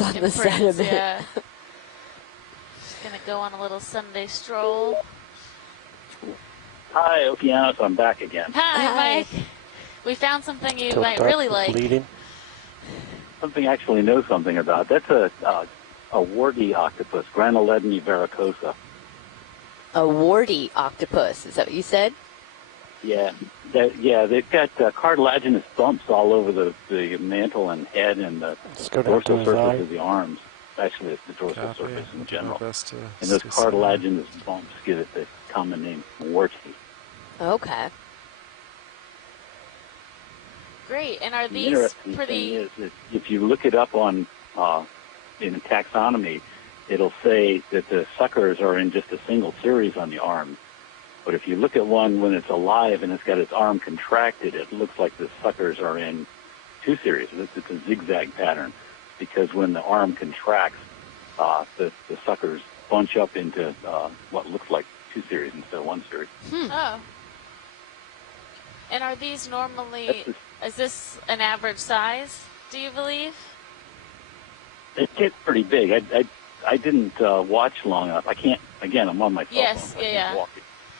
imprints on the sediment. Yeah. Just gonna go on a little Sunday stroll. Hi, Okeanos. I'm back again. Hi, Mike. We found something you might really like. Bleeding. Something I actually know something about. That's a warty octopus, Granuledone varicosa. A warty octopus, is that what you said? Yeah, they've got cartilaginous bumps all over the mantle and head and the dorsal surface of the arms. Actually, it's the dorsal surface in general. And those cartilaginous bumps give it the common name warty. Okay. Great. And are The these interesting pretty... thing is that if you look it up on in taxonomy, it'll say that the suckers are in just a single series on the arm. But if you look at one when it's alive and it's got its arm contracted, it looks like the suckers are in two series. It's a zigzag pattern because when the arm contracts, the suckers bunch up into what looks like two series instead of one series. Oh. And are these normally... Is this an average size, do you believe? It gets pretty big. I didn't watch long enough. I can't, again, I'm on my cell Yes, phone. yeah.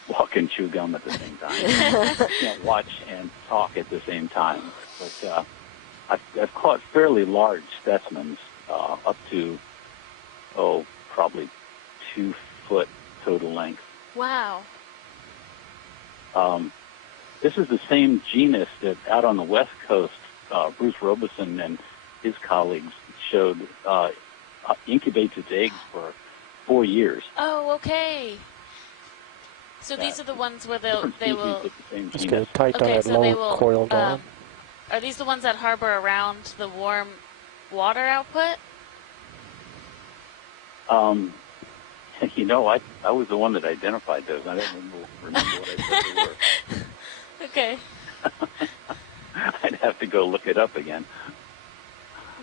Walk and chew gum at the same time. I can't watch and talk at the same time. But I've caught fairly large specimens up to, probably 2 foot total length. Wow. This is the same genus that out on the West Coast, Bruce Robeson and his colleagues showed incubates its eggs for 4 years. Oh, okay. So these are the ones where they will... Just get it tight on that lower coiled arm. Are these the ones that harbor around the warm water output? You know, I was the one that identified those. I don't remember what I said they were. Okay. I'd have to go look it up again.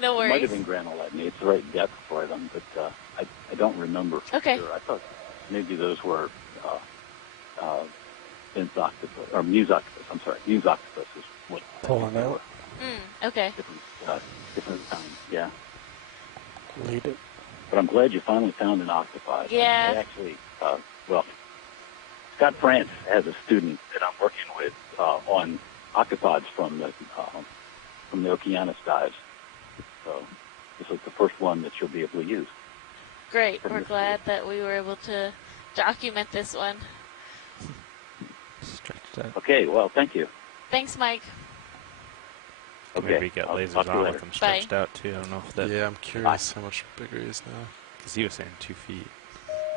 No worries. It might have been Granuledone. It's the right depth for them, but I don't remember for sure. I thought maybe those were Vince octopus, or Muse octopus. I'm sorry, Muse octopus is what pulling out. Okay. Different kind, yeah. Lead it. But I'm glad you finally found an octopus. Yeah. I actually, Scott France has a student that I'm working with on octopods from the Okeanos dives. So this was the first one that you'll be able to use. Great. We're glad that we were able to document this one. Okay, well, thank you. Thanks, Mike. Okay. Maybe get lasers on with them stretched out too. I don't know if that... Yeah, I'm curious how much bigger he is now. Because he was saying 2 feet.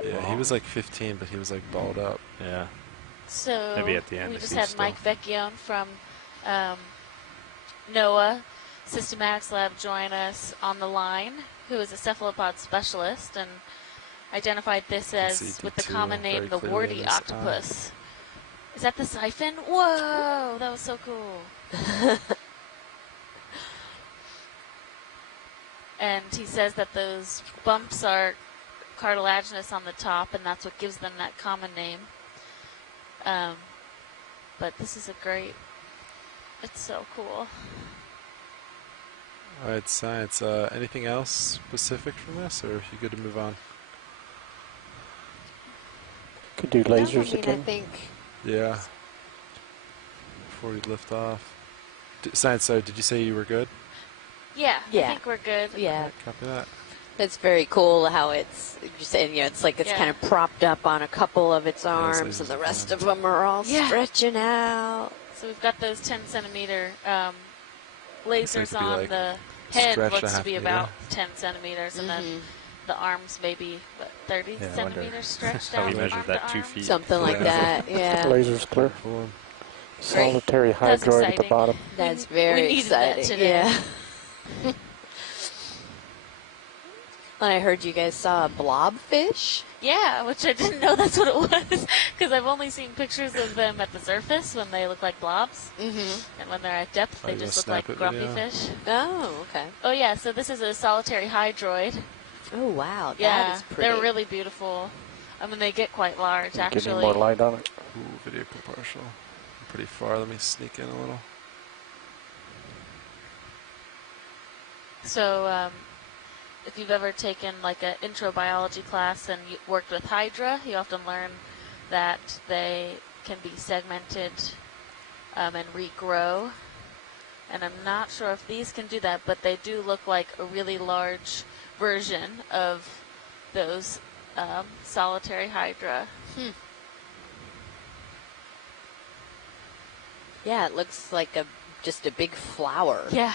Yeah, he was like 15, but he was like balled up. Yeah. So maybe at the end we just had Mike Vecchione from NOAA Systematics Lab join us on the line, who is a cephalopod specialist and identified this as, with the common name, the warty octopus. Is that the siphon? Whoa, that was so cool. And he says that those bumps are cartilaginous on the top, and that's what gives them that common name. But this is it's so cool. All right, science. Anything else specific from this, or are you good to move on? Could do lasers I again. think. Yeah. Before we lift off. Science, did you say you were good? Yeah, I think we're good. Yeah. Right, copy that. It's very cool how it's, you're saying, it's like it's kind of propped up on a couple of its arms, and the rest of them are all stretching out. So we've got those 10 centimeter lasers on like the head. Looks to half be meter. about 10 centimeters, and then the arms maybe 30 centimeters stretched out. How we measured that arm 2 to feet. Something like that, yeah. Lasers clear. Solitary hydroid at the bottom. That's very exciting. That today. Yeah. And I heard you guys saw a blobfish. Yeah, which I didn't know that's what it was, because I've only seen pictures of them at the surface when they look like blobs, and when they're at depth they just look like grumpy fish. Oh, okay. Oh yeah, so this is a solitary hydroid. Oh wow, yeah, that is pretty. They're really beautiful. I mean, they get quite large, actually. Getting more light on it. Ooh, video partial. I'm pretty far. Let me sneak in a little. So if you've ever taken like an intro biology class and you worked with hydra, you often learn that they can be segmented and regrow. And I'm not sure if these can do that, but they do look like a really large version of those solitary hydra. Yeah, it looks like just a big flower. Yeah.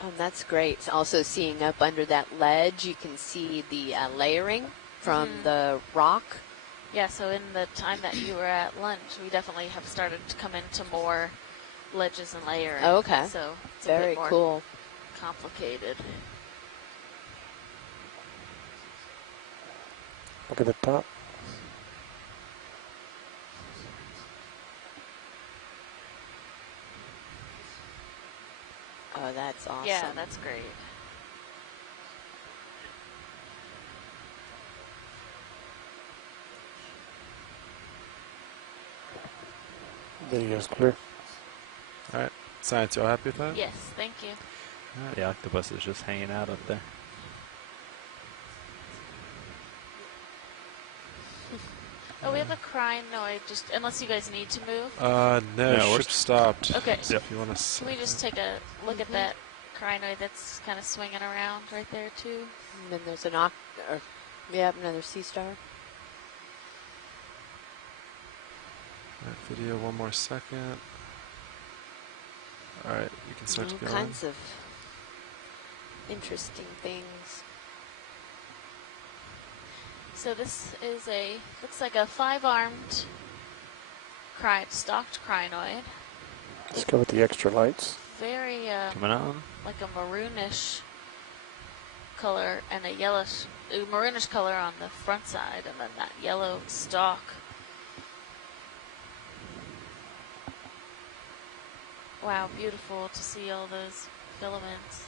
Oh, that's great. Also seeing up under that ledge, you can see the layering from the rock. Yeah, so in the time that you were at lunch, we definitely have started to come into more ledges and layering. Oh, okay. So it's very a bit more cool. complicated. Look at the top. Oh, that's awesome. Yeah, that's great. Video's clear. All right. Science, you all happy with that? Yes, thank you. The octopus is just hanging out up there. Oh, we have a crinoid, just unless you guys need to move. No, ship stopped. Okay. So if you want to. Can we just take a look at that crinoid that's kind of swinging around right there too? And then there's an another sea star. Right, video, one more second. All right, you can start to go. All kinds of interesting things. So this is looks like a 5-armed stalked crinoid. Let's go with the extra lights. Very Coming on. like a maroonish color and a yellowish, maroonish color on the front side, and then that yellow stalk. Wow, beautiful to see all those filaments.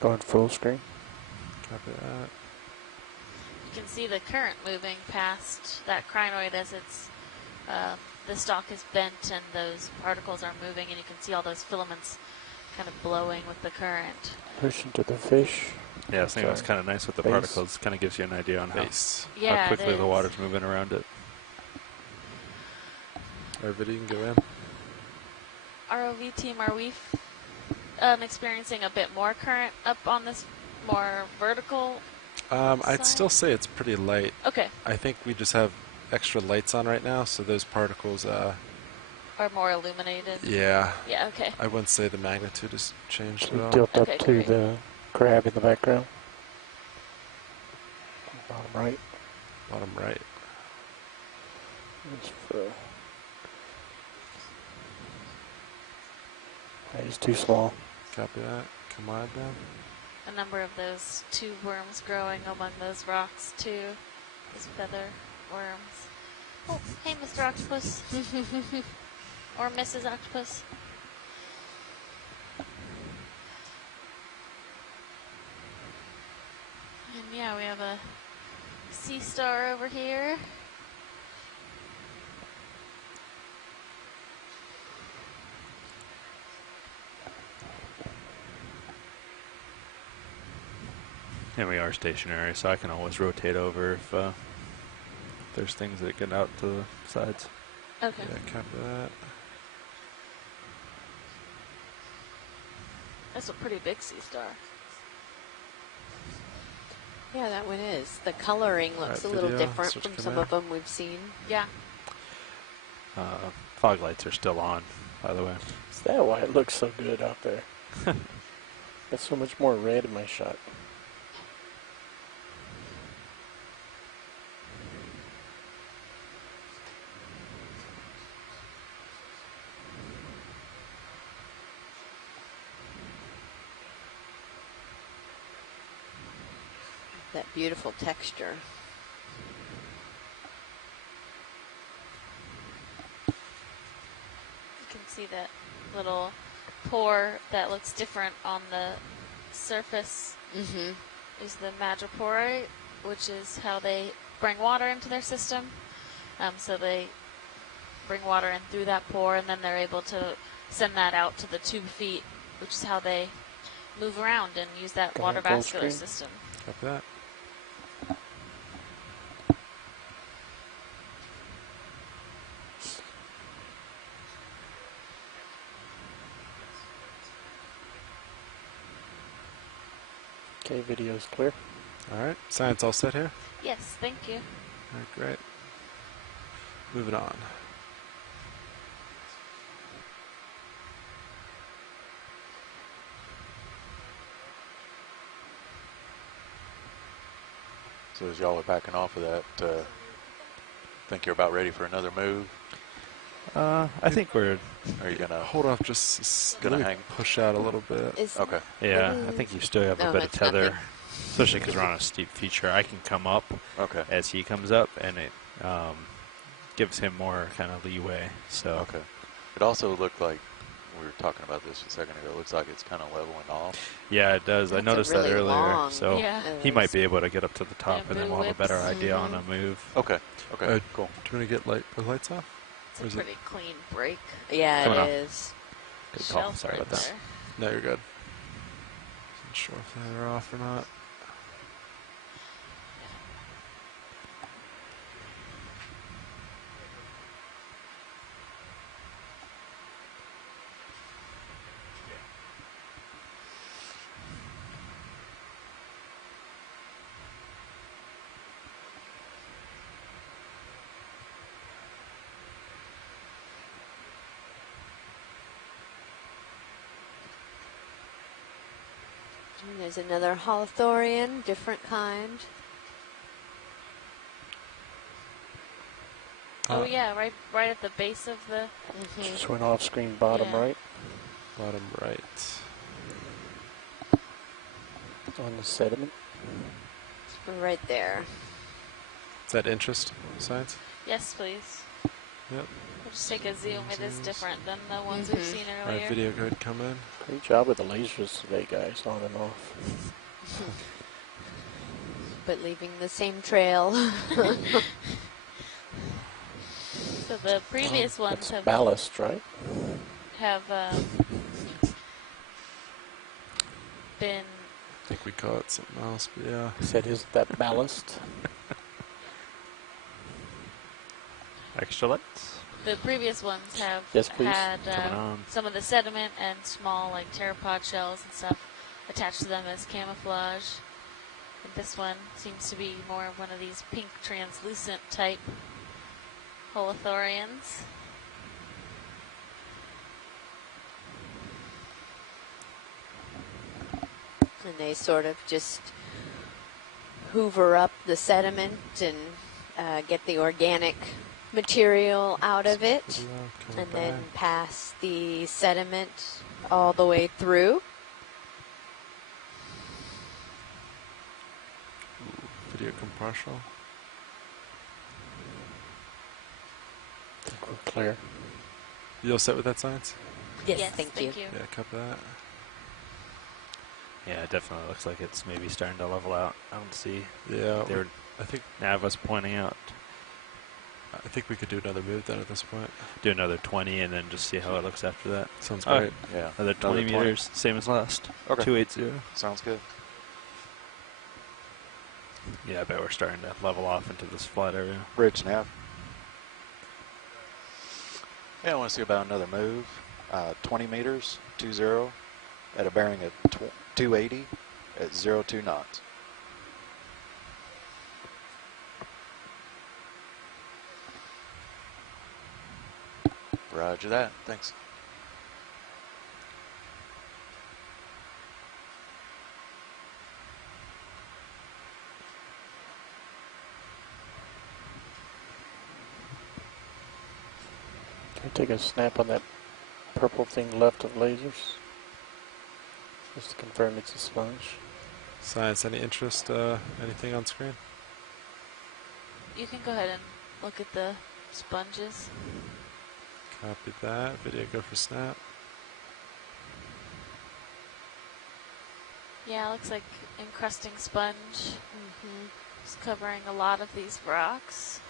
Going full screen. Copy that. You can see the current moving past that crinoid as it's the stalk is bent and those particles are moving, and you can see all those filaments kind of blowing with the current. Push into the fish. Yeah, I think that's kind of nice with the particles. Kind of gives you an idea on how quickly the water's moving around it. Everybody can go in. ROV team, are we experiencing a bit more current up on this more vertical I'd still say it's pretty light. Okay. I think we just have extra lights on right now, so those particles are more illuminated. Yeah. Yeah, okay. I wouldn't say the magnitude has changed at all. Tilt up to the crab in the background. Bottom right. Bottom right. It's too small. Copy that. Come on down. A number of those tube worms growing among those rocks too. Those feather worms. Oh, hey, Mr. Octopus. Or Mrs. Octopus. And yeah, we have a sea star over here. And we are stationary, so I can always rotate over if there's things that get out to the sides. Okay. Yeah, copy that. That's a pretty big sea star. Yeah, that one is. The coloring looks a little different from some of them we've seen. Yeah. Fog lights are still on, by the way. Is that why it looks so good out there? Got so much more red in my shot. That beautiful texture. You can See that little pore that looks different on the surface is the madrepore, which is how they bring water into their system. So they bring water in through that pore, and then they're able to send that out to the tube feet, which is how they move around and use that water vascular system. Copy that. Okay, video's clear. All right, science all set here? Yes, thank you. All right, great. Moving on. So as y'all are backing off of that, think you're about ready for another move? I think we're... Are you gonna hold off? Just gonna hang? Push out a little bit. Okay. Yeah, I think you still have a bit of tether, nothing. especially because we're on a steep feature. I can come up as he comes up, and it gives him more kind of leeway. So Okay. It also looked like, we were talking about this a second ago, it looks like it's kind of leveling off. yeah, it does. I noticed really that earlier. long. So Yeah. he might be able to get up to the top, Yeah, and then blue we'll have a better whips. idea on a move. Okay. Okay. Cool. Do you want to get the lights off? It's Or a is it- pretty clean break. Yeah, Coming it off. is. Good call. Shelf Sorry right about that. there. No, you're good. Not sure if they're off or not. And there's another holothorian, different kind. Oh yeah, right at the base of the. Just went off screen bottom Yeah. right Bottom right. on the sediment. Right there. Is that interest, science? Yes, please. Yep. We'll just take a zoom. It is different than the ones we've seen All right, earlier. video go ahead, come in. Great job with the lasers today, guys, on and off. But leaving the same trail. So the previous ones That's ballast, right? have been. I think we caught something else, but yeah. Said, isn't that ballast? Extra lights. The previous ones have Yes, please. had Coming on. some of the sediment and small like pteropod shells and stuff attached to them as camouflage. And this one seems to be more of one of these pink translucent type holothorians. And they sort of just hoover up the sediment and get the organic material out of it, and then pass the sediment all the way through. Video come partial. I think we're clear. You all set with that, science? Yes, thank you. Yeah, copy that. Yeah, it definitely looks like it's maybe starting to level out. I don't see. Yeah, They're I think Nava's pointing out. I think we could do another move then at this point. Do another 20 and then just see how it looks after that. Sounds Oh, great. Yeah. Another 20 meters, same as last. Okay. 280. Sounds good. Yeah, I bet we're starting to level off into this flat area. Bridge nav. Yeah, I want to see about another move. 20 meters, 20, at a bearing of 280 at 02 knots. Roger that. Thanks. Can I take a snap on that purple thing left of lasers? Just to confirm it's a sponge. Science, any interest, anything on screen? You can go ahead and look at the sponges. Copy that. Video go for snap. Yeah, it looks like encrusting sponge is covering a lot of these rocks.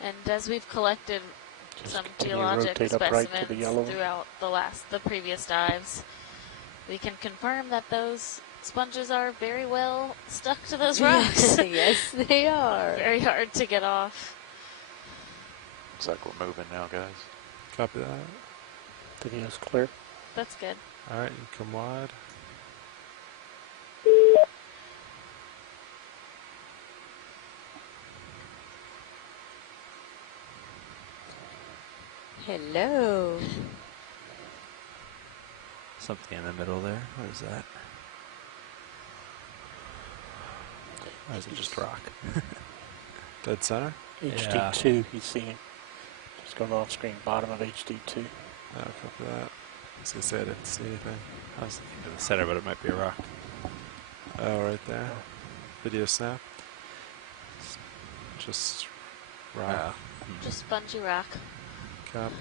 And as we've collected some geologic specimens throughout the previous dives, we can confirm that those sponges are very well stuck to those rocks. Yes, they are. Very hard to get off. Looks like we're moving now, guys. Copy that. Video's clear. That's good. All right, you come wide. Hello. Something in the middle there. What is that? Or is it just rock? Dead center. HD2, he's seeing. Just going off screen, bottom of HD2. Oh, copy that. I was going to say I didn't see anything. I was thinking to the center, but it might be a rock. Oh, right there. Video snap. Just rock. Just spongy rock. Copy.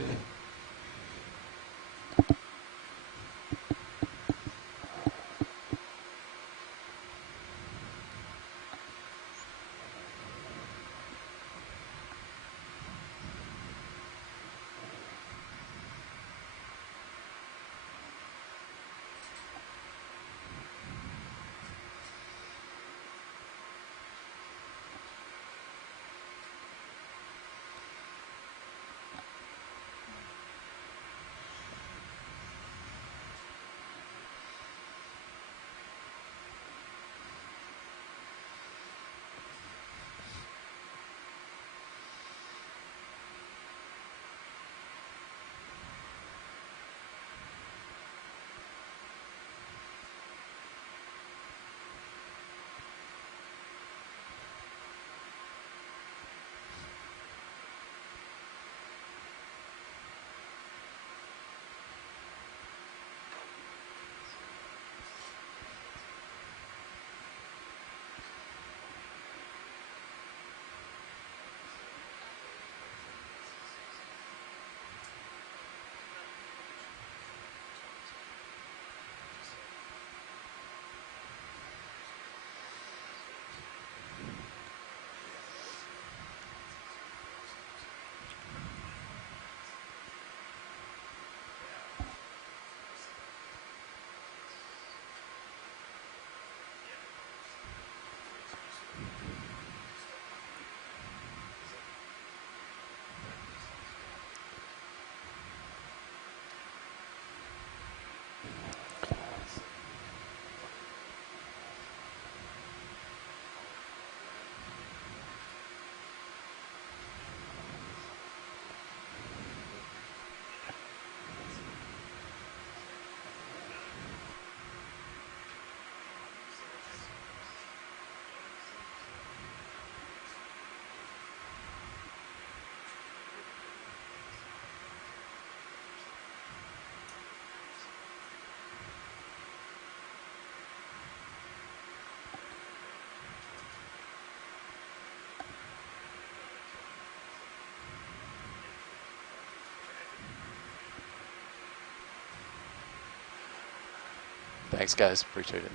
Thanks, guys. Appreciate it.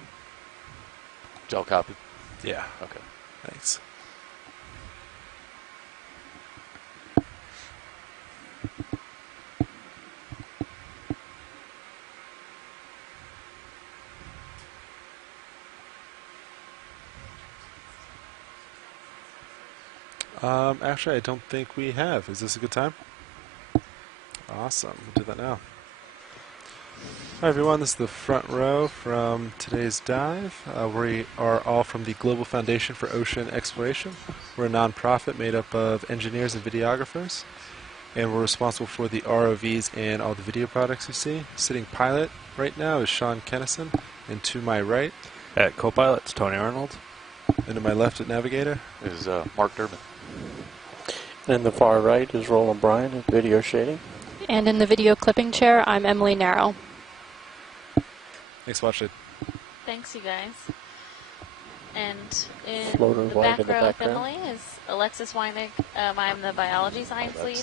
Did y'all copy? Yeah. Okay. Thanks. Actually, I don't think we have. Is this a good time? Awesome. We'll do that now. Hi everyone, this is the front row from today's dive. We are all from the Global Foundation for Ocean Exploration. We're a nonprofit made up of engineers and videographers, and we're responsible for the ROVs and all the video products you see. Sitting pilot right now is Sean Kennison, and to my right, At co-pilot, it's Tony Arnold. and to my left at navigator Is Mark Durbin. And the far right is Roland Bryan at video shading. And in the video clipping chair, I'm Emily Narrow. Thanks for watching. Thanks, you guys. And in Floater the wide back in the row with background. Emily is Alexis Weinig. I'm the biology science lead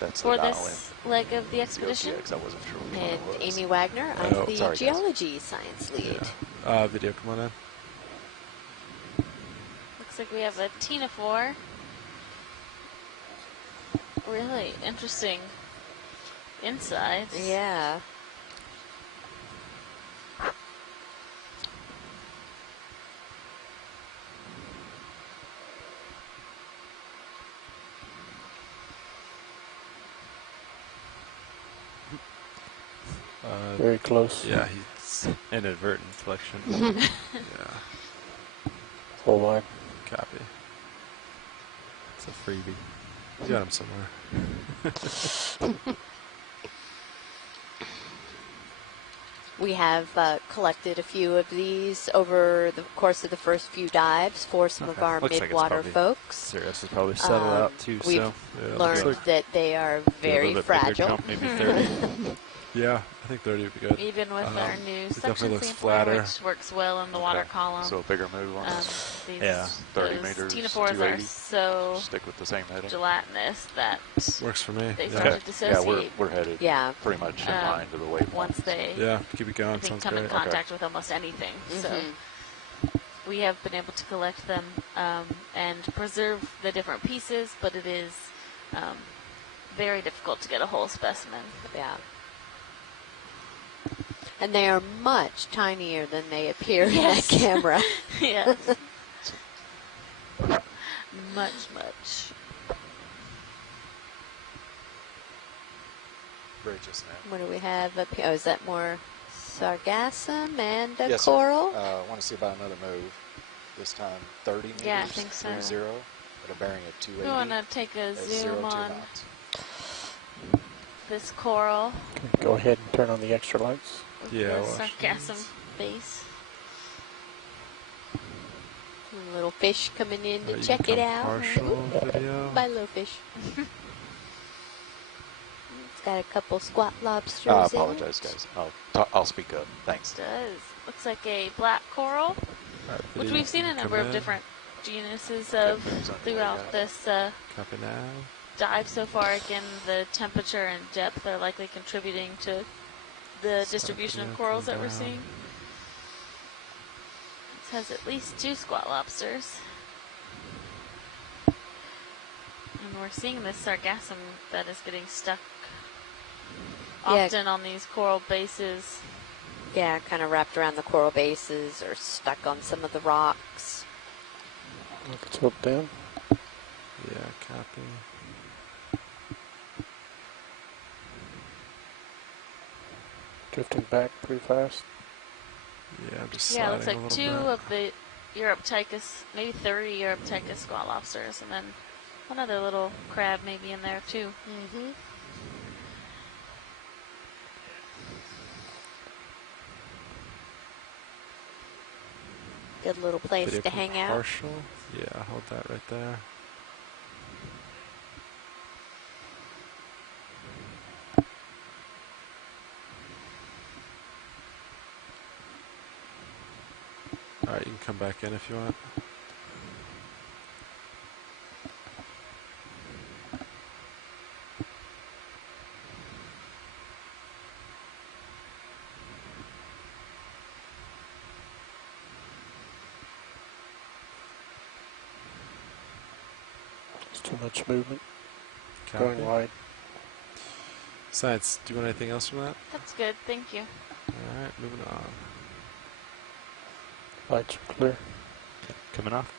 That's for the this leg of the It's the expedition. OTX. I wasn't sure which one And it was. Amy Wagner, I'm Oh, the sorry, guys. geology science lead. Yeah. Video, come on in. Looks like we have a Tina 4. Really interesting insides. Yeah. Very close. Yeah, he's inadvertent flexion. Yeah, Full wide. copy. It's a freebie. You got him somewhere. We have collected a few of these over the course of the first few dives for some of Okay. our Looks like it's midwater probably- folks. Sirius is probably settled out too, We've so Yeah, learned looks like, that they are do a very little bit bigger fragile. jump, maybe 30. yeah, I think 30 would be good. Even with our new it suction definitely looks sampler, flatter. which works well in the water column. So a bigger move on this. These, Yeah. 30 those meters, Tina 4s are 280. so Stick with the same heading. gelatinous that Works for me. they Yeah. start to Yeah, dissociate we're headed Yeah. pretty much in line to the wave. once they Yeah, keep it I going. think Sounds come in great. contact with almost anything. So we have been able to collect them and preserve the different pieces, but it is very difficult to get a whole specimen. Yeah. And they are much tinier than they appear in that camera. Yes. much. Very just now. What do we have up here? Oh, is that more sargassum and a Yes, sir. coral? I want to see about another move. This time 30 meters, Yeah, I think so. 3-0, at a bearing of 280. We want to take a at zoom 0.2 on knots. this coral Okay, go ahead and turn on the extra lights. with Yeah, the watch sargassum these. base. A little fish coming in to You check can it out. Partial video. Bye, little fish. It's got a couple squat lobsters I in apologize, it. guys. I'll speak up. Thanks. Does. Looks like a black coral, Alright, which video, we've seen a come number of in. different genuses of throughout this Copy now. dive so far. Again, the temperature and depth are likely contributing to the distribution of corals that we're seeing. This has at least 2 squat lobsters. And we're seeing this sargassum that is getting stuck Yeah. often on these coral bases. Yeah, kind of wrapped around the coral bases or stuck on some of the rocks. Let's hook down. Yeah, copy. Drifting back pretty fast. Yeah, I'm just Yeah, it sliding looks a like little 2 bit. of the Europtychus, maybe 30 Europtychus squat lobsters, and then one other little crab maybe in there too. Mm-hmm. Good little place Video to hang out. partial. Yeah, hold that right there. Alright, you can come back in if you want. It's too much movement. Copy. Going wide. Science, do you want anything else from that? That's good, thank you. Alright, moving on. Lights are clear. Coming off.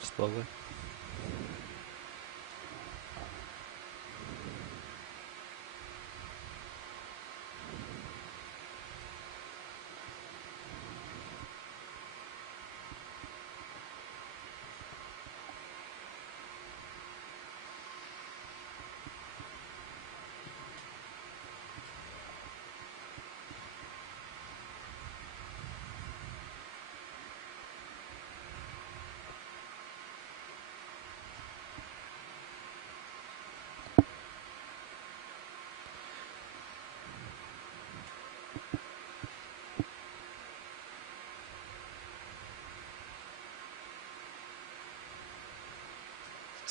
Slowly.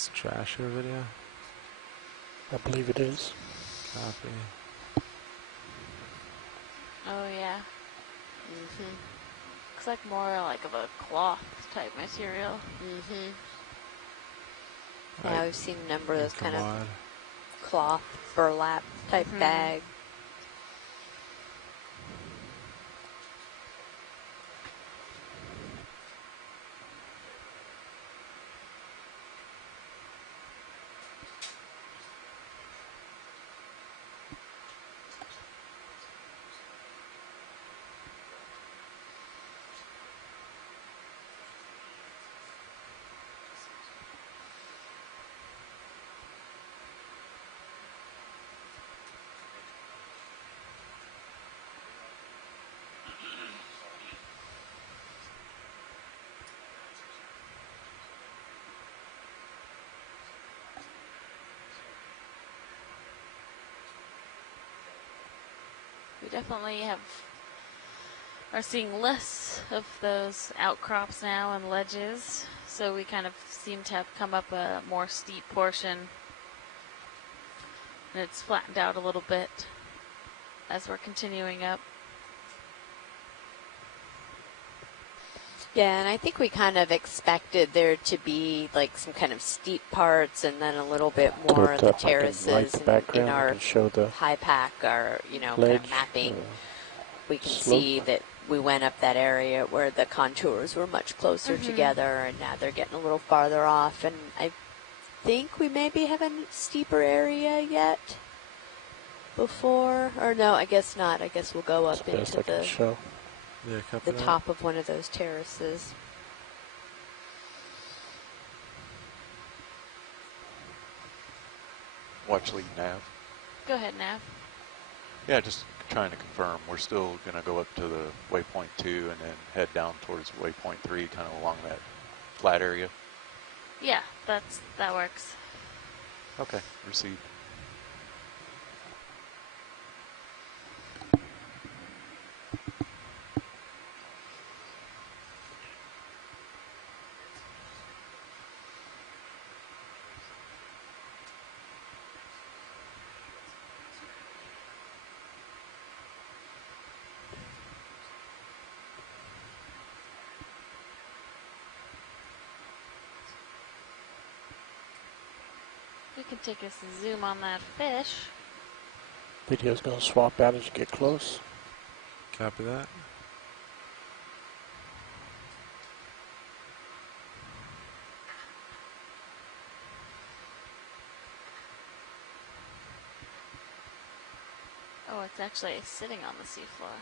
It's trash here video. I believe it is. Copy. Oh yeah. Looks like more like of a cloth type material. Yeah, we've seen a number of those kind on. of cloth burlap type bag. We definitely are seeing less of those outcrops now and ledges, so we kind of seem to have come up a more steep portion, and it's flattened out a little bit as we're continuing up. Yeah, and I think we kind of expected there to be like some kind of steep parts and then a little bit more of the terraces in our high pack, our, kind of mapping. We can see that we went up that area where the contours were much closer together, and now they're getting a little farther off. And I think we maybe have a steeper area yet before, or no, I guess not. I guess we'll go up into the top of one of those terraces. Watch lead nav. Go ahead, Nav. Yeah, just trying to confirm. We're still going to go up to the waypoint 2 and then head down towards waypoint 3, kind of along that flat area. Yeah, that works. Okay, received. We can take a zoom on that fish. Video's going to swap out as you get close. Copy that. Oh, it's actually sitting on the seafloor.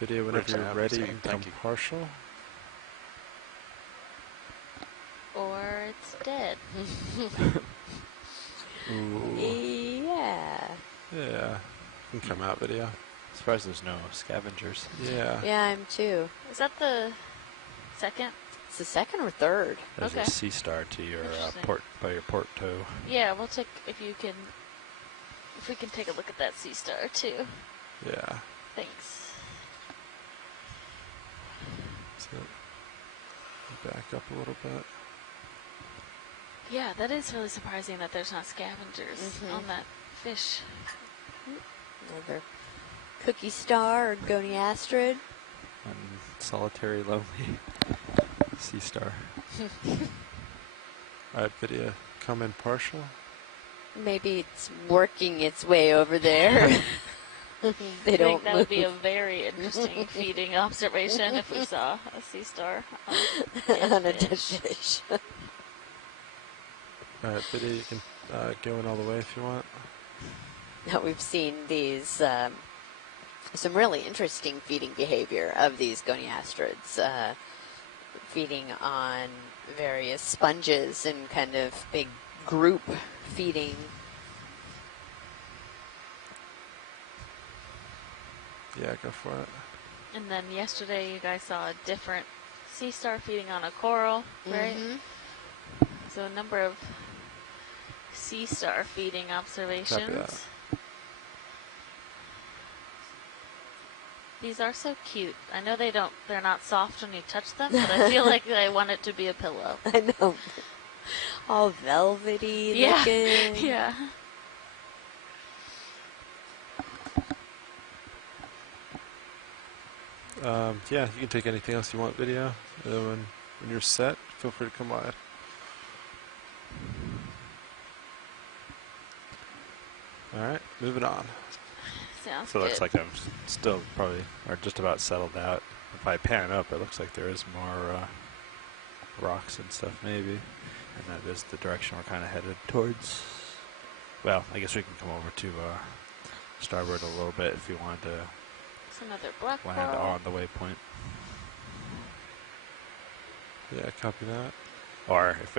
Video whenever you're ready, you can come partial. Or it's dead. Yeah. Yeah. You can come out video. Surprised there's no scavengers. Yeah. Yeah, I'm too. Is that the second? It's the second or third. There's a sea star to your port by your port toe. Yeah, we'll take if we can take a look at that sea star too. Yeah. Thanks. So back up a little bit. Yeah, that is really surprising that there's not scavengers on that fish. Another cookie star or goniastrid. And solitary lonely sea star. Alright, video come in partial. Maybe it's working its way over there. I think that would be a very interesting feeding observation if we saw a sea star on a dead fish. Alright, video, you can go in all the way if you want. Now we've seen these, some really interesting feeding behavior of these goniastrids, feeding on various sponges and kind of big group feeding. Yeah, go for it. And then yesterday you guys saw a different sea star feeding on a coral, right? So a number of sea star feeding observations. These are so cute. I know they're not soft when you touch them, but I feel like I want it to be a pillow. I know. All velvety looking. Yeah. Yeah, you can take anything else you want video. When you're set, feel free to come wide. Alright, moving on. Sounds So it looks good. like I'm still probably, or just about settled out. If I pan up, it looks like there is more rocks and stuff maybe. And that is the direction we're kind of headed towards. Well, I guess we can come over to starboard a little bit if you wanted to It's another black land ball. on the waypoint. Yeah, copy that. Or if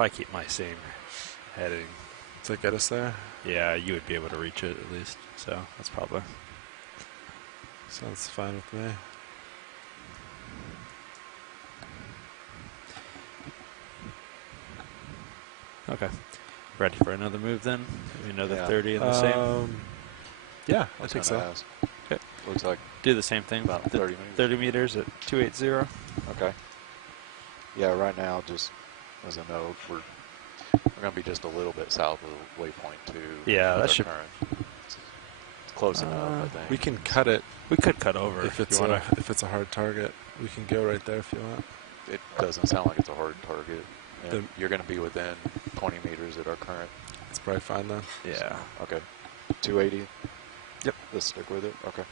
I keep my same heading. Does that get us there? Yeah, you would be able to reach it at least. So that's probably. Sounds fine with me. Okay. Ready for another move then? Maybe another 30 in the same? Yeah, I think so. Okay. Looks like Do the same thing. about 30 meters. 30 meters at 280. Okay. Yeah, right now, just as a note, we're going to be just a little bit south of the waypoint too. Yeah, with that our should. current. It's close enough, I think. We can cut it We could cut over if it's a hard target. We can go right there if you want. It doesn't sound like it's a hard target. And you're going to be within 20 meters at our current. It's probably fine then. Yeah. Okay. 280? Yep. Let's stick with it. Okay.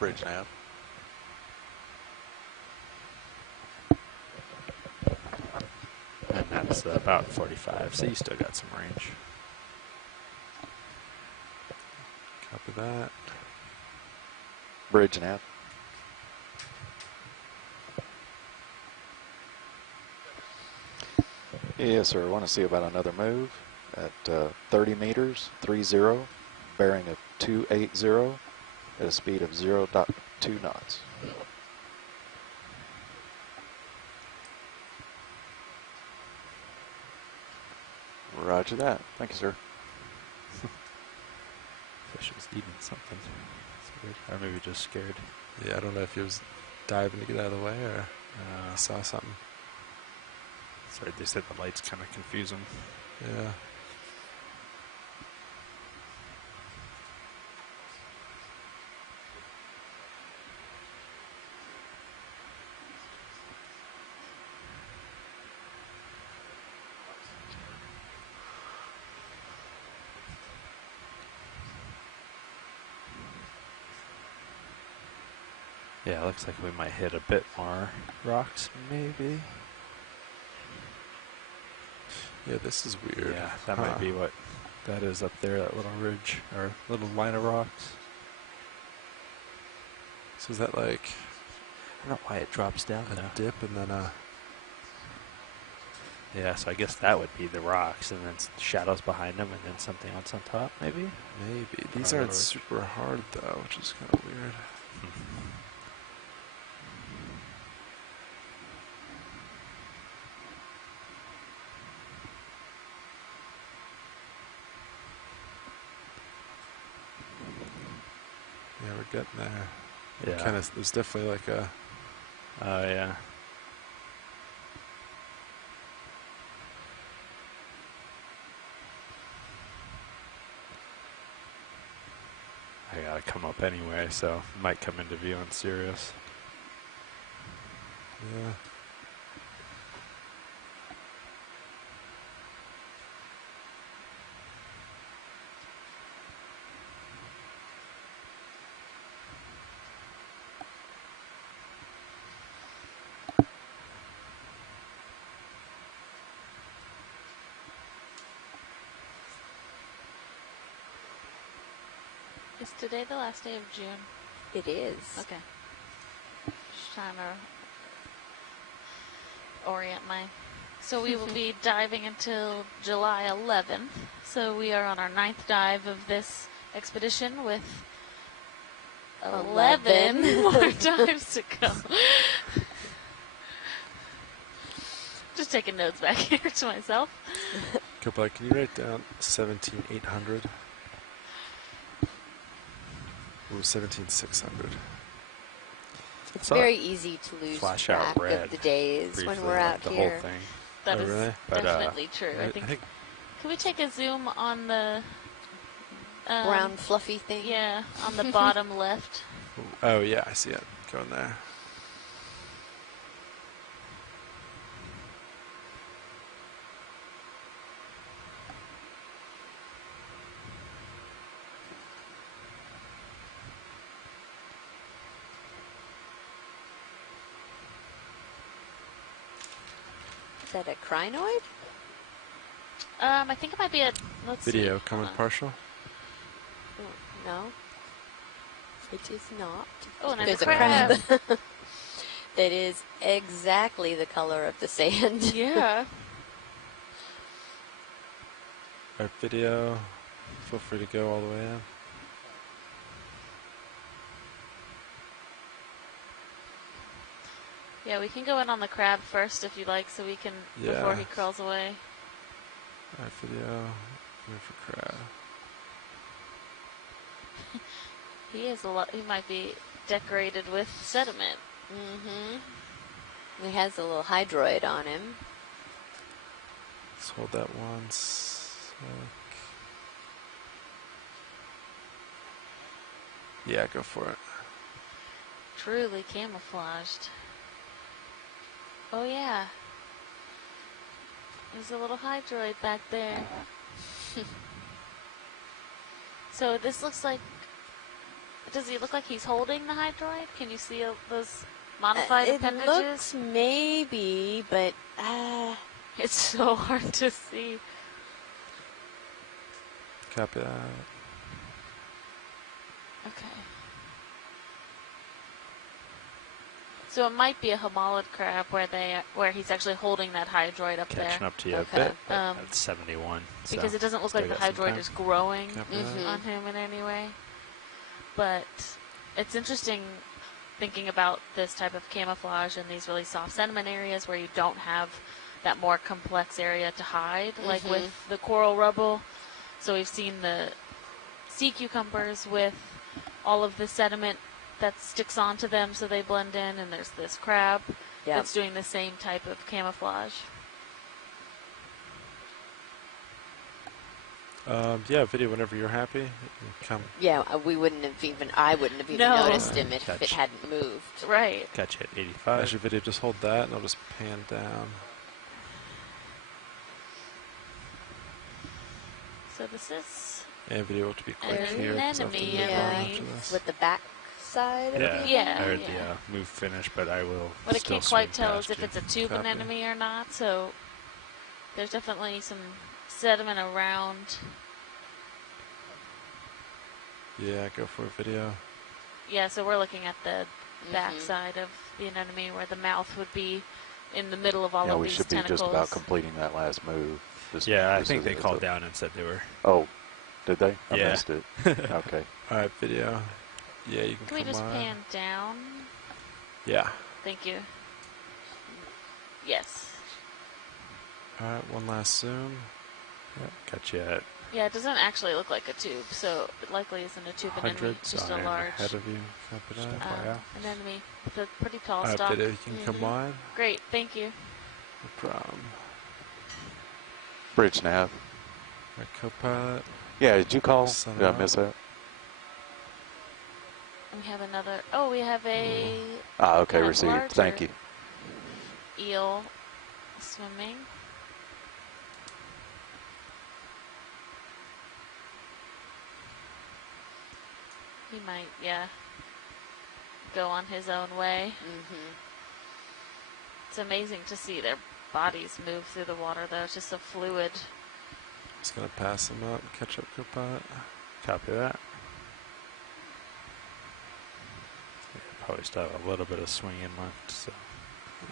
Bridge nav. And that's about 45, so you still got some range. Copy that. Bridge nav. Yes, sir. I want to see about another move at 30 meters, 30, bearing of 280 at a speed of 0.2 knots. Roger that. Thank you, sir. Fish was eating something. That's weird. Or maybe just scared. Yeah, I don't know if he was diving to get out of the way or he saw something. Sorry, they said the lights kind of confuse him. Yeah. Yeah, looks like we might hit a bit more rocks, maybe. Yeah, this is weird. Yeah, that might be what that is up there, that little ridge, or little line of rocks. So is that like... I don't know why it drops down a though. dip and then a... Yeah, so I guess that would be the rocks, and then shadows behind them, and then something else on top, maybe? Maybe. These aren't super hard though, which is kind of weird. Yeah, we're getting there. Yeah. Kind of. There's definitely like a. Oh yeah. I gotta come up anyway, so might come into view on Sirius. Yeah. Is today the last day of June? It is. Okay. Just trying to orient my... So we will be diving until July 11th. So we are on our 9th dive of this expedition with 11 more times to go. Just taking notes back here to myself. Copilot, can you write down 17,800? Or 17,600? It's very easy to lose flash track out red of the days when briefly, we're like out the here. whole thing. That Oh, is really? But, definitely true. I think. Can we take a zoom on the Brown fluffy thing? Yeah, on the bottom left. Oh, yeah, I see it. Going there. Is that a crinoid? I think it might be a Video coming partial. No. It is not. Oh, and There's a crab. That is exactly the color of the sand. Yeah. Our video. Feel free to go all the way in. Yeah, we can go in on the crab first if you like, so we can before he crawls away. Alright, video. Move for crab. He is a lot. He might be decorated with sediment. Mm-hmm. He has a little hydroid on him. Let's hold that once. Yeah, go for it. Truly camouflaged. Oh yeah. There's a little hydroid back there. So this looks like. Does he look like he's holding the hydroid? Can you see those modified appendages? It looks maybe, but it's so hard to see. Copy that. Okay. So it might be a homolid crab where he's actually holding that hydroid up there. Catching up to you a bit, but at 71. Because it doesn't look like the hydroid is growing on him in any way. But it's interesting thinking about this type of camouflage in these really soft sediment areas where you don't have that more complex area to hide, like with the coral rubble. So we've seen the sea cucumbers with all of the sediment that sticks onto them so they blend in, and there's this crab that's doing the same type of camouflage. Yeah, video whenever you're happy. Come. yeah, we wouldn't have even. I wouldn't have even noticed him if it hadn't moved. Right. Catch it, 85. As your video, just hold that, and I'll just pan down. So this is And video will have to be quick an here. 'cause I have to anemone, move on Emily. after this. With the back side of Yeah, it. Yeah. I heard the move finish, but I will. What I still can't quite swing tell is past if you. it's a tube Copy. anemone or not, so there's definitely some sediment around. Yeah, go for a video. Yeah, so we're looking at the back side of the anemone where the mouth would be in the middle of all of we these should tentacles. be just about completing that last move. I think they called down and said they were. Oh, did they? I Yeah. missed it. Okay. Alright, video. Yeah, you can Can we come just on. pan down? Yeah. Thank you. Yes. Alright, one last zoom. Yep, catch you at Yeah, it doesn't actually look like a tube, so it likely isn't a tube anemone, 100. just So a I'm large Ahead of you. Copy that. FYI. anemone with a pretty tall Alright, stalk. video, you can come on. Great, thank you. No problem. Bridge nav. Alright, Copilot. Yeah, did you call? Set Did I up. miss that? We have another. Oh, we have a Okay, Kind of received. Thank larger. you. eel swimming. He might, go on his own way. It's amazing to see their bodies move through the water, though. It's just so fluid. Just gonna pass him up. Catch up, Copilot. Copy that. Probably still have a little bit of swinging left, so.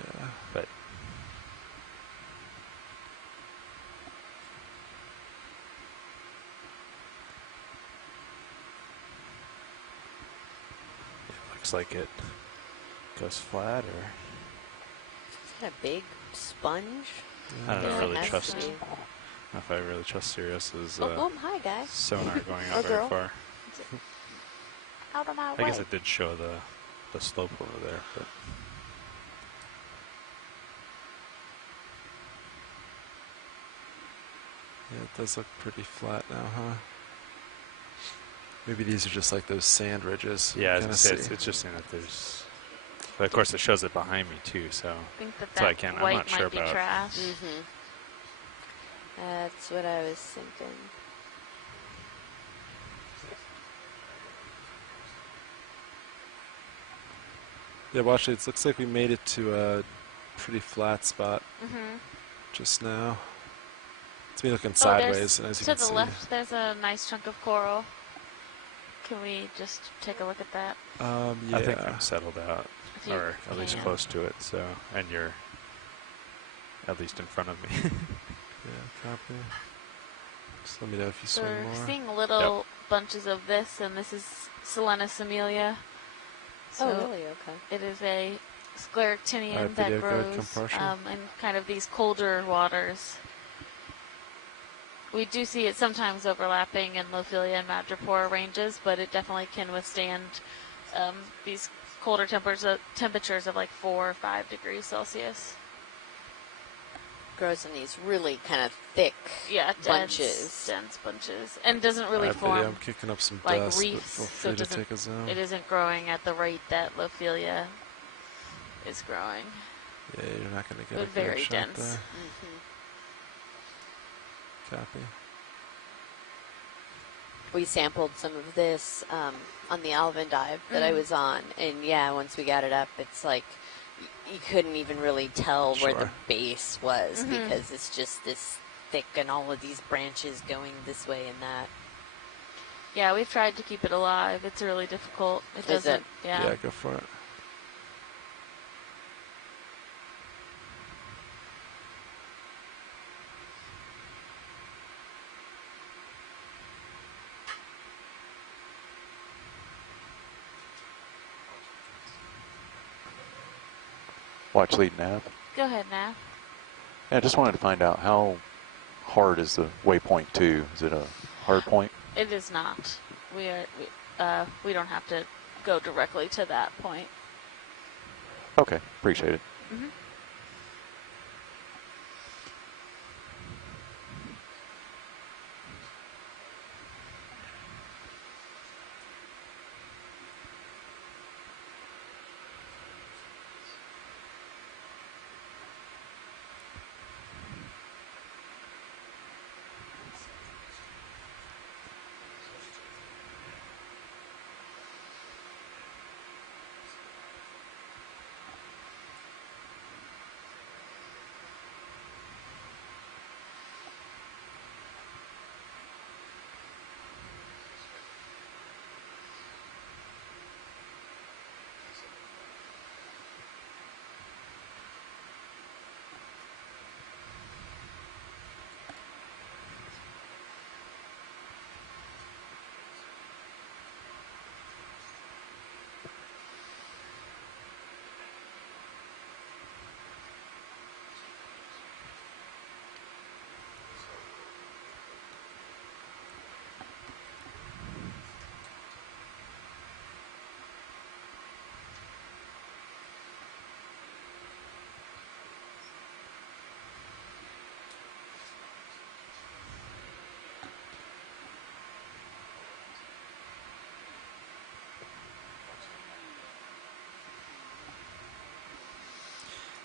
Yeah. But looks like it goes flat, or Is that a big sponge? I don't know if I really Has trust. to be. I don't know if I really trust Sirius's Hi guys. sonar going Or out very girl. far. Out of my I guess it did show the slope over there, but Yeah, it does look pretty flat now, huh? Maybe these are just like those sand ridges. yeah, I was Kinda gonna say see. it's just saying that there's. But of course, it shows it behind me too, so I think that So I that can't- I'm white not sure might be about- trash. Mm-hmm. That's what I was thinking. Yeah, well, actually, it looks like we made it to a pretty flat spot Mm-hmm. just now. It's me looking Oh, sideways, as you to can the see. left, there's a nice chunk of coral. Can we just take a look at that? Yeah. I think I'm settled out, If you or at least can. close to it. So, and you're at least in front of me. Yeah, copy. Just let me know if you So swing we're more. seeing little bunches of this, and this is Selenus amelia. So Oh, really? Okay. it is a scleractinian Alright, that video code, grows compartment. in kind of these colder waters. We do see it sometimes overlapping in Lophilia and Madrepore ranges, but it definitely can withstand these colder temperatures of like 4 or 5 degrees Celsius. Grows in these really kind of thick Yeah, bunches. dense bunches, and doesn't really Alright, form video, I'm kicking up some like dust, but reefs, feel so free it to doesn't take a zoom. it isn't growing at the rate that Lophilia is growing. Yeah, you're not going to get But a good very shot dense. there. Mm-hmm. Copy. We sampled some of this on the Alvin dive that I was on, and yeah, once we got it up, it's like you couldn't even really tell where the Sure. base was because it's just this thick and all of these branches going this way and that. Yeah, we've tried to keep it alive. It's really difficult. It Is doesn't. it? Yeah. Yeah, go for it. Watch lead nav. Go ahead, Nav. Yeah, I just wanted to find out how hard is the waypoint 2? Is it a hard point? It is not. We don't have to go directly to that point. Okay, appreciate it. Mm-hmm.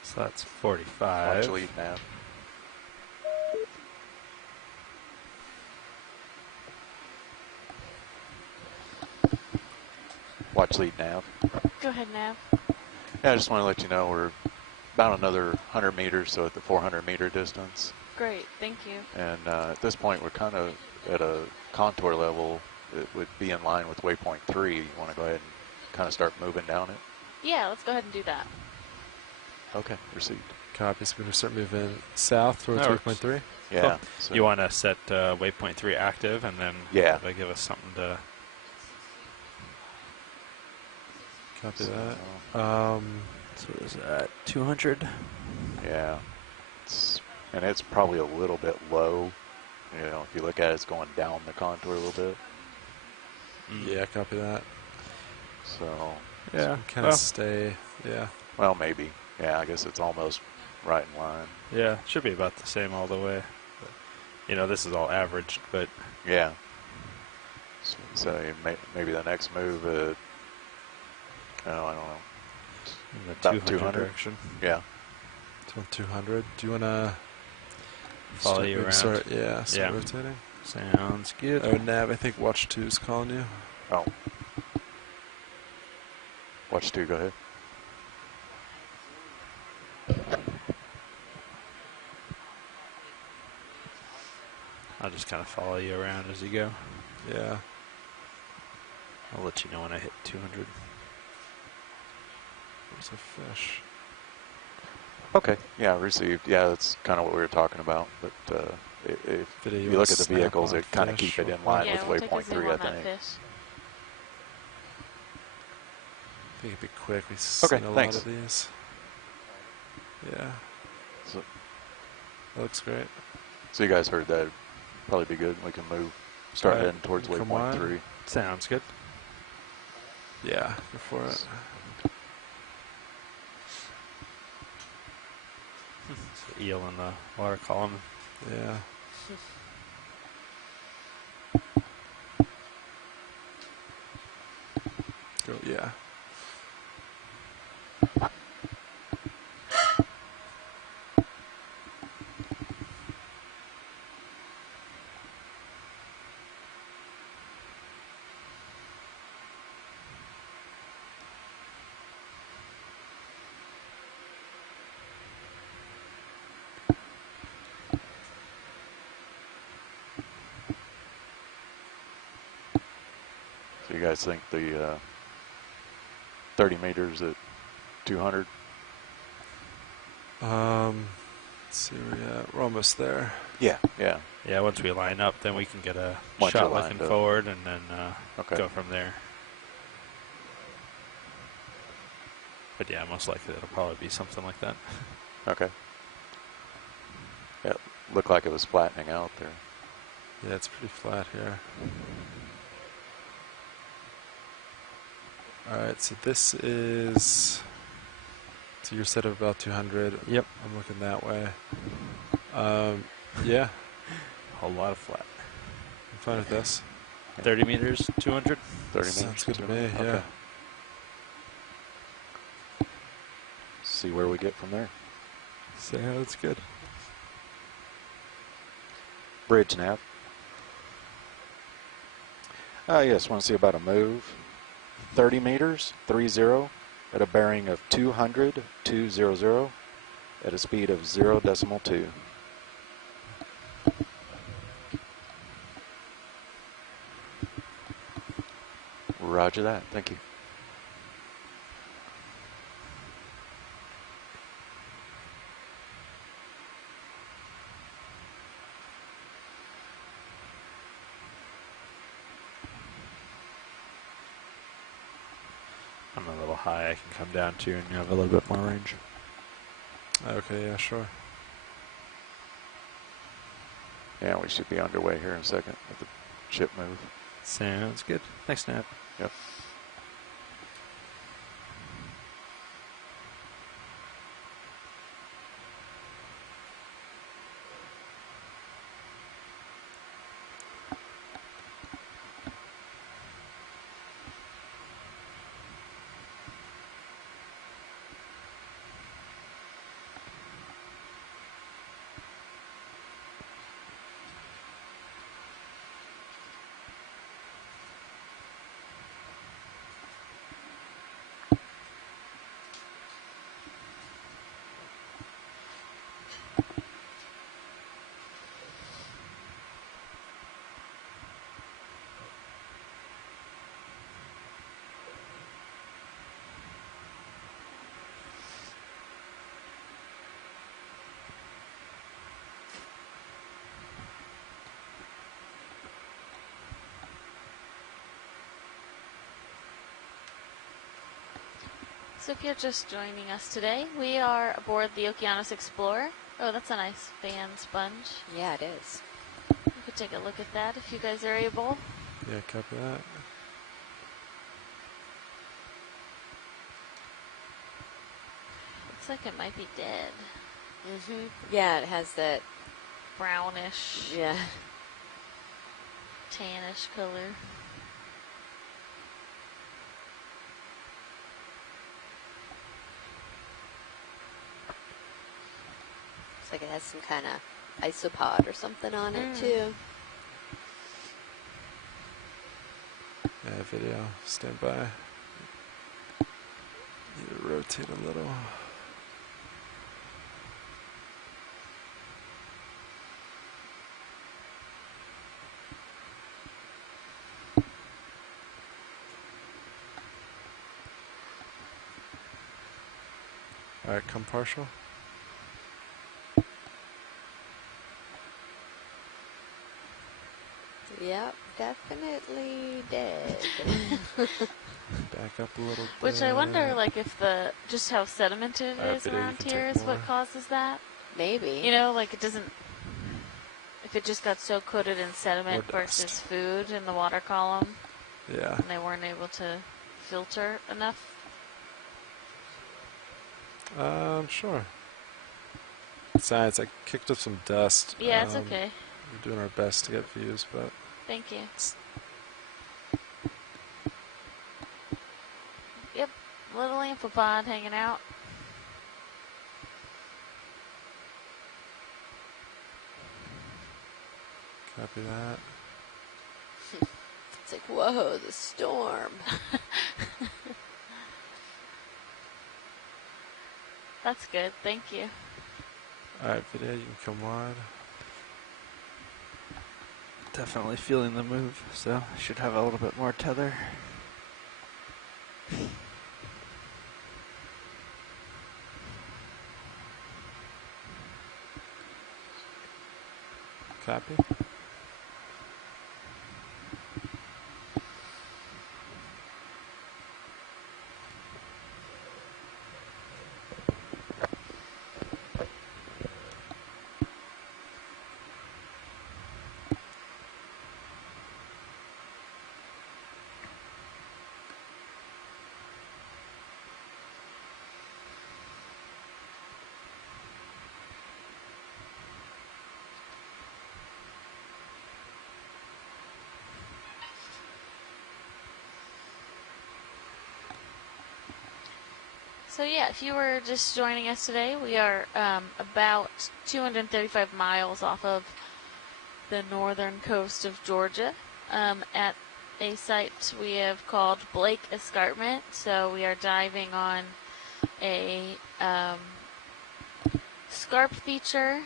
So that's 45. Watch lead nav. Watch lead nav. Go ahead, Nav. Yeah, I just want to let you know we're about another 100 meters, so at the 400 meter distance. Great, thank you. And at this point, we're kind of at a contour level that would be in line with waypoint 3. You want to go ahead and kind of start moving down it? Yeah, let's go ahead and do that. Okay, received. Copy. So we're going to start moving south towards That works. waypoint 3. Yeah. Cool. So You want to set waypoint 3 active, and then Yeah. that'll give us something to. Copy So, that. So is that 200? yeah. And it's probably a little bit low. You know, if you look at it, it's going down the contour a little bit. Yeah, copy that. Yeah. So kind of Well, stay. Yeah. Well, maybe. Yeah, I guess it's almost right in line. yeah, should be about the same all the way. But, you know, this is all averaged, but Yeah. So maybe the next move, oh, I don't know. in the About 200 200? direction. Yeah. Till 200. Do you want to Follow you around. Start Yeah. rotating. Sounds good. Oh, Nav, I think Watch 2 is calling you. Oh. Watch 2, go ahead. I'll just kind of follow you around as you go. Yeah. I'll let you know when I hit 200. There's a fish. Okay. Yeah, received. Yeah, that's kind of what we were talking about. But if Video you look at the snap vehicles, on it kind of fish keep it or in line Yeah, with we'll take a waypoint zoom 3, on I that think. fish. I think it'd be quick. We've seen a lot thanks. of these. Yeah. So, That looks great. so you guys heard that. It'd probably be good. We can start Alright, heading towards come waypoint on. 3. Sounds good. Yeah, go for it. Eel in the water column. Yeah. Go, yeah. So you guys think the 30 meters at 200? Let's see where we're at. We're almost there. Yeah. Yeah. Yeah, once we line up, then we can get a Once you're shot lined looking up. forward and then Okay. go from there. But yeah, most likely it'll probably be something like that. Okay. Yeah, looked like it was flattening out there. Yeah, it's pretty flat here. Alright, so this is... So you're set of about 200. Yep. I'm looking that way. Yeah. A whole lot of flat. I'm fine with this. 30 meters, 200? 30 Sounds meters. good to me, 200? yeah. Okay. See where we get from there. Sounds good. Bridge nav. Yes, want to see about a move. 30 meters, 30, at a bearing of 200, 200, at a speed of 0.2. Roger that. Thank you. I'm a little high. I can come down to and you have a little bit more range. Okay, yeah, sure. Yeah, we should be underway here in a second with the chip move. Sounds good. Thanks, Nat. Yep. So if you're just joining us today, we are aboard the Okeanos Explorer. Oh, that's a nice fan sponge. Yeah, it is. You could take a look at that if you guys are able. Yeah, copy that. Looks like it might be dead. Mm-hmm. Yeah, it has that Brownish, yeah. tannish color. Looks like it has some kind of isopod or something on it too. Yeah, video. Stand by. Need to rotate a little. All right, come partial. Yep, definitely dead. Back up a little bit. Which I wonder, like, if just how sedimented it is video, you around can here take is what more. causes that. Maybe. You know, like it doesn't, if it just got so coated in sediment Or dust. versus food in the water column, Yeah. and they weren't able to filter enough. Sure. Besides, I kicked up some dust. Yeah, it's okay. We're doing our best to get views, but Thank you. Yep, little amphipod hanging out. copy that. It's like, whoa, the storm. That's good, thank you. All right, video, you can come wide. Definitely feeling the move, so should have a little bit more tether. Copy. So yeah, if you were just joining us today, we are about 235 miles off of the northern coast of Georgia at a site we have called Blake Escarpment. So we are diving on a scarp feature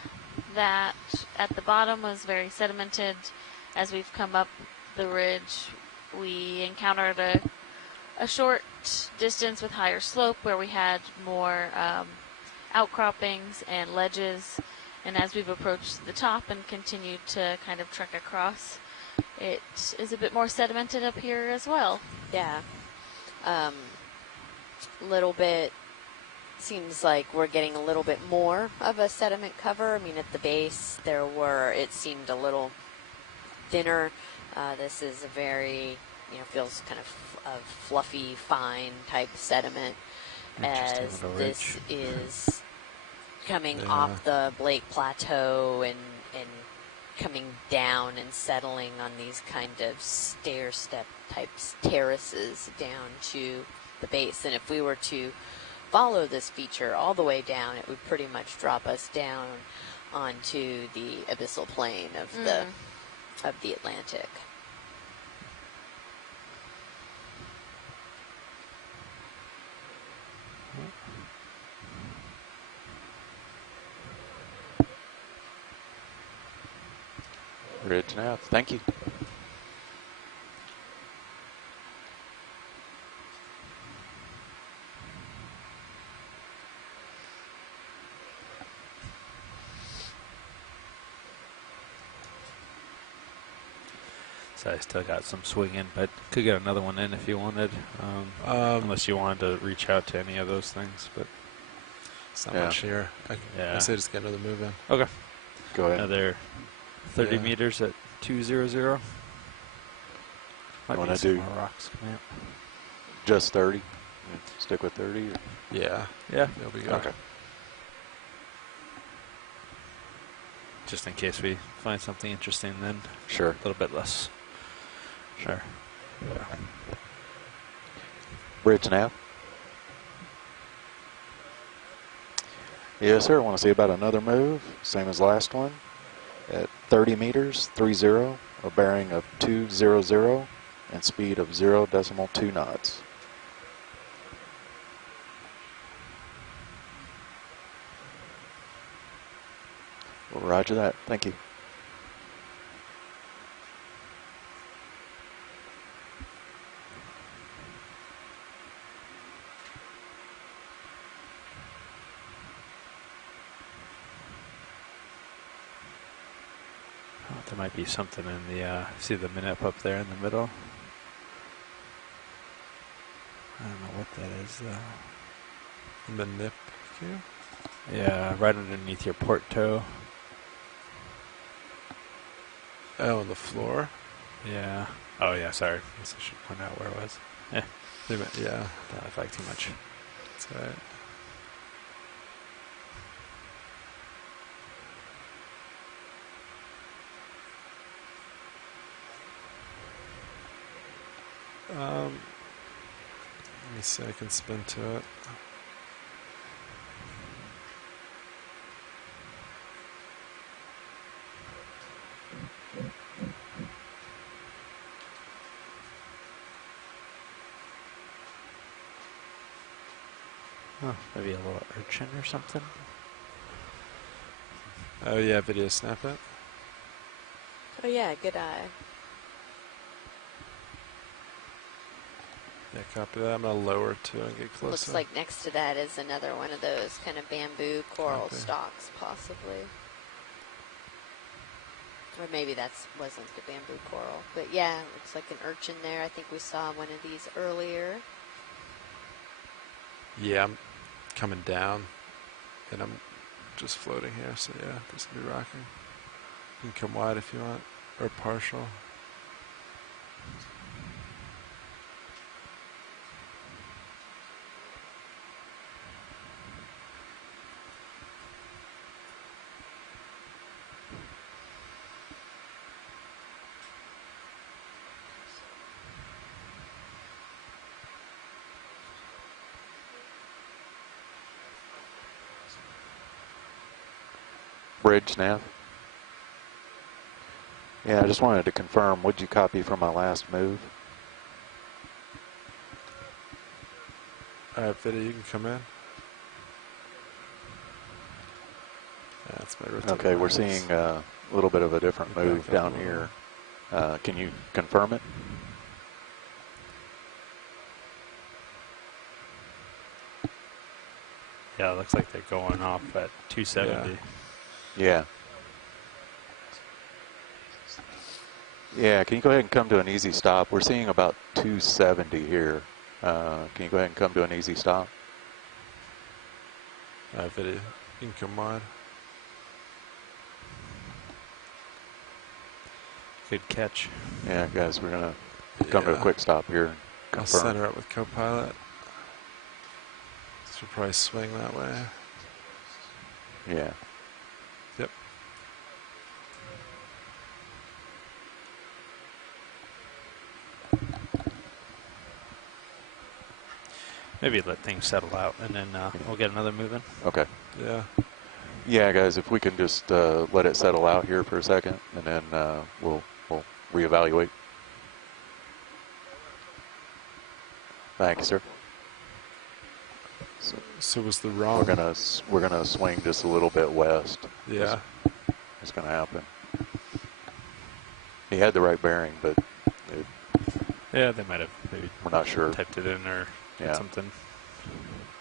that at the bottom was very sedimented. As we've come up the ridge, we encountered a short distance with higher slope where we had more outcroppings and ledges, and as we've approached the top and continued to kind of trek across, it is a bit more sedimented up here as well. Yeah. Little bit, seems like we're getting a little bit more of a sediment cover. I mean, at the base it seemed a little thinner. This is a very, feels kind of fluffy, fine type sediment, as this is coming off the Blake Plateau and coming down and settling on these kind of stair step type terraces down to the base. And if we were to follow this feature all the way down, it would pretty much drop us down onto the abyssal plain of the Atlantic. Ridge nav. Thank you. So I still got some swinging, but could get another one in if you wanted. Unless you wanted to reach out to any of those things, but it's not much here. I say just get another move in. Okay. Go ahead. Another 30 meters at 200. Might Want be to some do more rocks coming up. just 30? Stick with 30? Or? Yeah. Yeah. It'll be good. Okay. Just in case we find something interesting, then Sure. a little bit less. Sure. Yeah. Bridge nav. Yes, sir. Want to see about another move, same as last one, at 30 meters, 30, a bearing of 200, and speed of 0.2 knots. Roger that. Thank you. Oh, there might be something in the, see the minute up there in the middle? I don't know what that is though. In the nip here? Yeah, right underneath your port toe. Oh, on the floor? Yeah. Oh yeah, sorry. I guess I should point out where it was. Yeah. Yeah. Don't look like too much. That's all right. Let me see, I can spin to it. Oh, maybe a little urchin or something. Oh yeah, video snap it. Oh yeah, good eye. Yeah, copy that. I'm gonna lower it too and get closer. Looks like next to that is another one of those kind of bamboo coral Copy. stalks, possibly. Or maybe that wasn't the bamboo coral. But yeah, looks like an urchin there. I think we saw one of these earlier. Yeah, I'm coming down, and I'm just floating here. So yeah, this will be rocking. You can come wide if you want, or partial. Bridge nav. Yeah, I just wanted to confirm, would you copy from my last move? Alright, Vida, you can come in. Yeah, that's my rotating Okay, we're lines. seeing a little bit of a different Back move up down a here. little. Can you confirm it? Yeah, it looks like they're going off at 270. Yeah. Yeah, can you go ahead and come to an easy stop? We're seeing about 270 here. Can you go ahead and come to an easy stop? Alright, Vida, you can come wide. Good catch. Yeah, guys, we're going to come to a quick stop here. And I'll confirm. center it with Copilot. This will probably swing that way. Yeah. Yep. Maybe let things settle out, and then we'll get another move in. Okay. Yeah. Yeah, guys, if we can just let it settle out here for a second, and then we'll reevaluate. Thank you, sir. So was the wrong. We're gonna swing just a little bit west. Yeah. It's gonna happen. He had the right bearing, but Yeah, they might have maybe we're not sure. typed it in or did something.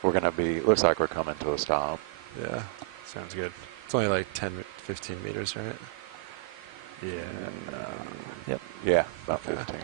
We're gonna be. Looks like we're coming to a stop. Yeah. Sounds good. It's only like 10, 15 meters, right? Yeah. Yep. Yeah, about Okay. 15.